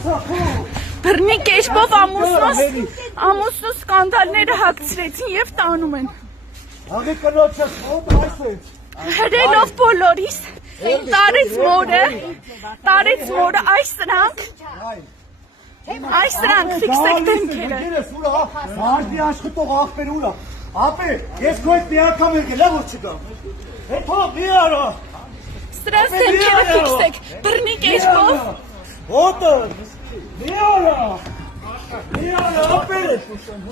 Բռնի կերպով ամուսնու սկանդալները հագցրեցին եւ տանում են։ Աղի կնոջս ո՞տ այս է։ Հրելով բոլորիս տարեց մորը այս սրանք ֆիքսեք դեմքերը։ Մարդի աշխատող աղբեր ուրա։ Ապե, ես քո հետ մի անգամ եկել եմ որ չգամ։ Հետո մի արա։ Սրանց դեմքերը ֆիքսեք, բռնի կերպով։ Ոտը։ Մի արա, ապե,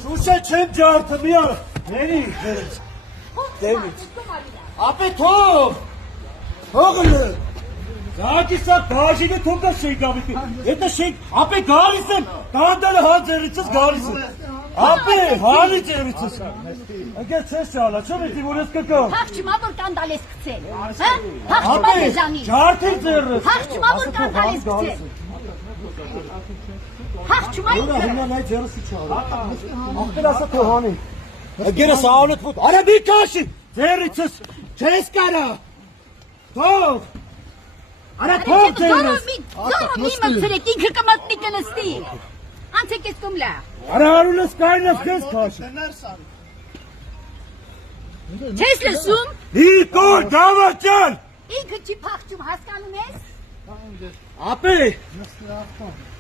շուշե չեն ջարդը, մի արա, ների, դեմից, ապե թող լը, զագիսակ բաժինը թող դա շենք ավետի, հետը շենք, ապե գալիս եմ, տանդալը հա ձերիցս գալիս եմ, ապե, հալի ձերիցս, ընկեր չես ճալա, չեմ էտի, որ ես կկամ, հաղջիմա որ տանդալ ես կծել, հաղջիմա եզանի, ջարդի ձերս, հաղջիմա որ տանդալ ես կծել, Հաղջումա ինձ այ ձերսի չարը, աղբեր ասա թողանի, ընկերս աղոնդ ոտը, արա մի կաշի, ձերիցս, չես կարա, թող, արա թող ձերս, Զորով մի մծրեք, ինքը կմատնի կնստի, անցեք ես կում լա, արա հարունս կայնս կես կաշի, չես լսում, Նիկոր, դավաճան, ինքը չի փախչում, հասկանում ես, ապե,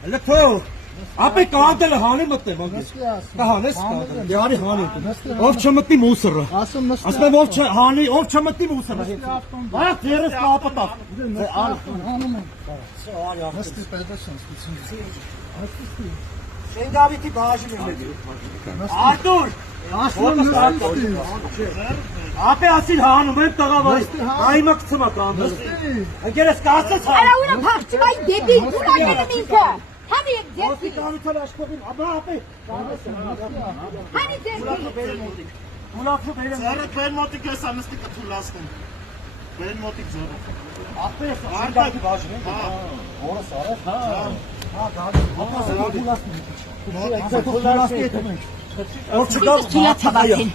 հլը թող, ապե կանդելը հանի մտնեմ, կհանես կանդելը, դյարի հանի, ով չմտնի մուսրը, ասում եմ ով չմտնի մուսրը, այդ երես կապտավ, Շենգավիթի բաժին եմ էդի, Արտուր, ապե ասին հանում եմ տղավարի, այմա կցմա կանդելը, ընկերս կասես արա ուրա փախչում այ դեպի, ուր այլերում ինքը, Hani Ոսի կանութան աշխողին, ապե, Hani դեպի, ուլակը բերեմ, Ձարըք բեր մոտիկ ես անստի կթուլասկում, բեր մոտիկ ձարըք, ապե, շենգավիթի բաժին եմ, որս արև, Որ չկավ թիլացավացին,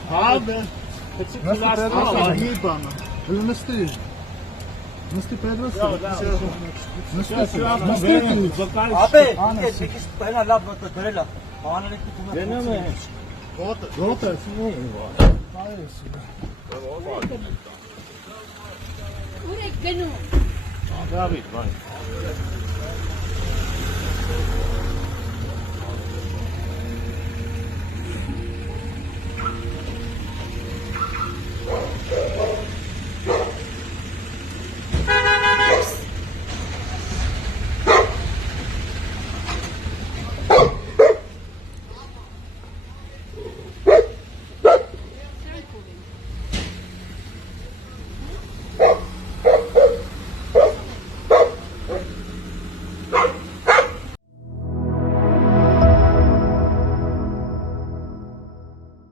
Նստի Պետրոս, ապե, ես եկիս պենա լավ դրելա, հանելիք դունում է, գոտ է, ուր եք գնում, Դավիթ, բայ